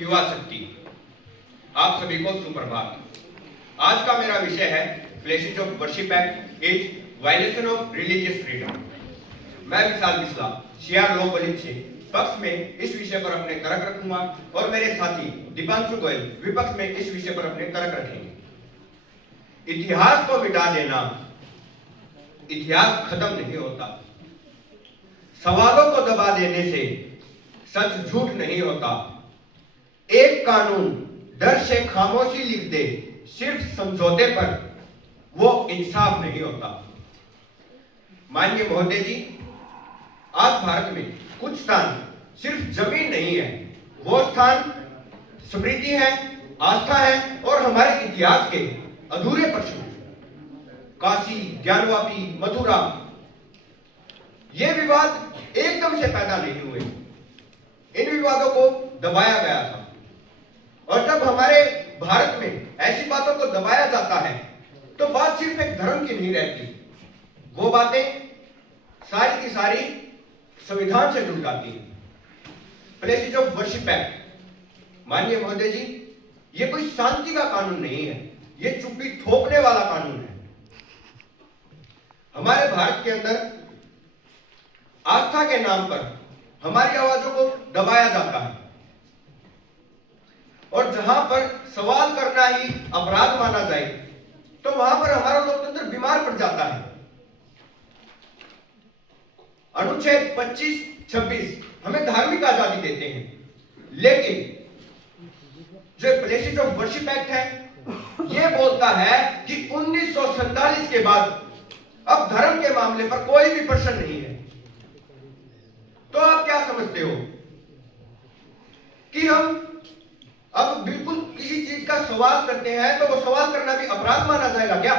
युवा शक्ति, आप सभी को सुप्रभात। आज का मेरा विषय है places of worship act is violation of religious freedom. मैं विशाल बिस्ला सीआर लॉ कॉलेज से पक्ष में इस विषय पर अपने तर्क रखूंगा और मेरे साथी दीपांशु गोयल विपक्ष में इस विषय पर अपने तर्क रखेंगे। इतिहास को मिटा देना, इतिहास खत्म नहीं होता। सवालों को दबा देने से सच झूठ नहीं होता। एक कानून डर से खामोशी लिख दे सिर्फ समझौते पर, वो इंसाफ नहीं होता। माननीय महोदय जी, आज भारत में कुछ स्थान सिर्फ जमीन नहीं है, वो स्थान स्मृति है, आस्था है और हमारे इतिहास के अधूरे प्रश्न। काशी, ज्ञानवापी, मथुरा, ये विवाद एकदम से पैदा नहीं हुए। इन विवादों को दबाया गया था और जब हमारे भारत में ऐसी बातों को दबाया जाता है तो बात सिर्फ एक धर्म की नहीं रहती, वो बातें सारी की सारी संविधान से जुड़ जाती है। प्लेसेस ऑफ वर्शिप एक्ट, माननीय महोदय जी, ये कोई शांति का कानून नहीं है, ये चुप्पी थोपने वाला कानून है। हमारे भारत के अंदर आस्था के नाम पर हमारी आवाजों को दबाया जाता है और जहां पर सवाल करना ही अपराध माना जाए तो वहां पर हमारा लोकतंत्र बीमार पड़ जाता है। अनुच्छेद 25-26 हमें धार्मिक आजादी देते हैं, लेकिन जो प्लेसेस ऑफ वर्शिप एक्ट है यह बोलता है कि 1947 के बाद अब धर्म के मामले पर कोई भी प्रश्न नहीं है। तो आप क्या समझते हो कि हम अब बिल्कुल किसी चीज का सवाल करते हैं तो वो सवाल करना भी अपराध माना जाएगा क्या?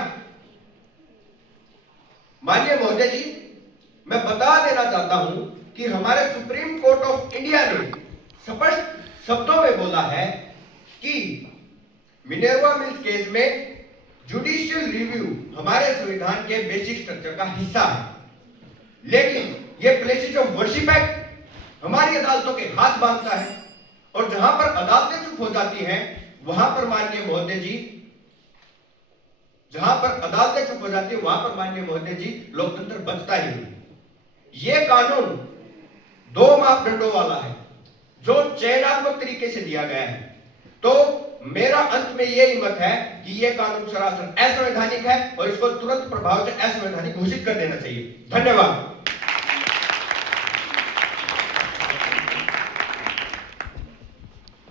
माननीय महोदय जी, मैं बता देना चाहता हूं कि हमारे सुप्रीम कोर्ट ऑफ इंडिया ने स्पष्ट शब्दों में बोला है कि मिनर्वा मिल्स केस में जुडिशियल रिव्यू हमारे संविधान के बेसिक स्ट्रक्चर का हिस्सा है, लेकिन यह प्लेसेस ऑफ वर्शिप एक्ट हमारी अदालतों के हाथ बांधता है और जहां पर अदालतें चुप हो जाती हैं वहां पर माननीय महोदय जी, जहां पर अदालतें चुप हो जाती है वहां पर माननीय महोदय जी लोकतंत्र बचता ही नहीं। यह कानून दो मापदंडों वाला है जो चयनात्मक तरीके से दिया गया है। तो मेरा अंत में यह मत है कि यह कानून सरासर असंवैधानिक है और इसको तुरंत प्रभाव से असंवैधानिक घोषित कर देना चाहिए। धन्यवाद।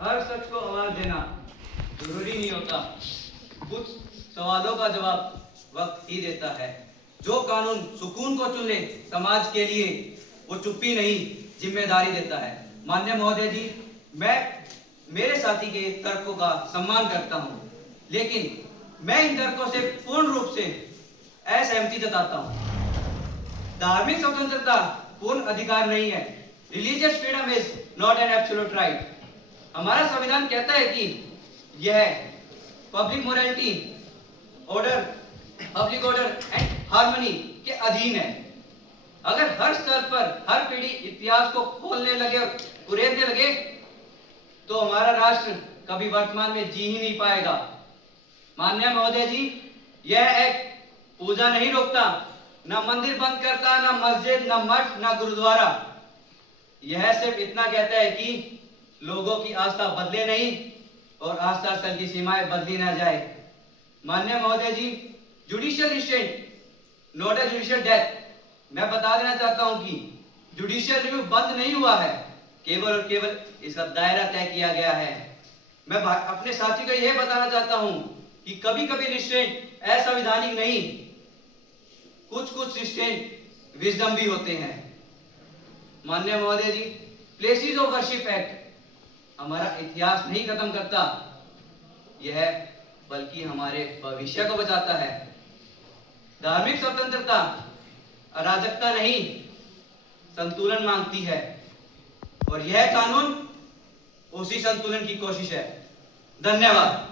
हर सच को आवाज देना जरूरी नहीं होता, कुछ सवालों का जवाब वक्त ही देता है। जो कानून सुकून को चुन ले समाज के लिए, वो चुप्पी नहीं जिम्मेदारी देता है। माननीय महोदय जी, मैं मेरे साथी के तर्कों का सम्मान करता हूं, लेकिन मैं इन तर्कों से पूर्ण रूप से असहमति जताता हूं। धार्मिक स्वतंत्रता पूर्ण अधिकार नहीं है। Religious freedom is not an absolute right. हमारा संविधान कहता है कि यह public morality, order, public order and harmony के अधीन है। अगर हर स्तर पर हर पीढ़ी इतिहास को खोलने लगे, कुरेदने लगे, तो हमारा राष्ट्र कभी वर्तमान में जी ही नहीं पाएगा। माननीय महोदय जी, यह एक पूजा नहीं रोकता, न मंदिर बंद करता, न मस्जिद, न मठ, न गुरुद्वारा। यह सिर्फ इतना कहता है कि लोगों की आस्था बदले नहीं और आस्था स्थल की सीमाएं बदली ना जाए। माननीय महोदय जी, judicial restraint not a judicial death. मैं बता देना चाहता हूं कि जुडिशियल रिव्यू बंद नहीं हुआ है, केवल और केवल इसका दायरा तय किया गया है। मैं अपने साथी को यह बताना चाहता हूं कि कभी कभी रिस्ट्रेंट असंवैधानिक नहीं, कुछ रिस्ट्रेंट विजडम भी होते हैं। माननीय महोदय जी, प्लेसेस ऑफ वर्शिप एक्ट हमारा इतिहास नहीं खत्म करता, यह बल्कि हमारे भविष्य को बचाता है। धार्मिक स्वतंत्रता अराजकता नहीं, संतुलन मांगती है और यह कानून उसी संतुलन की कोशिश है। धन्यवाद।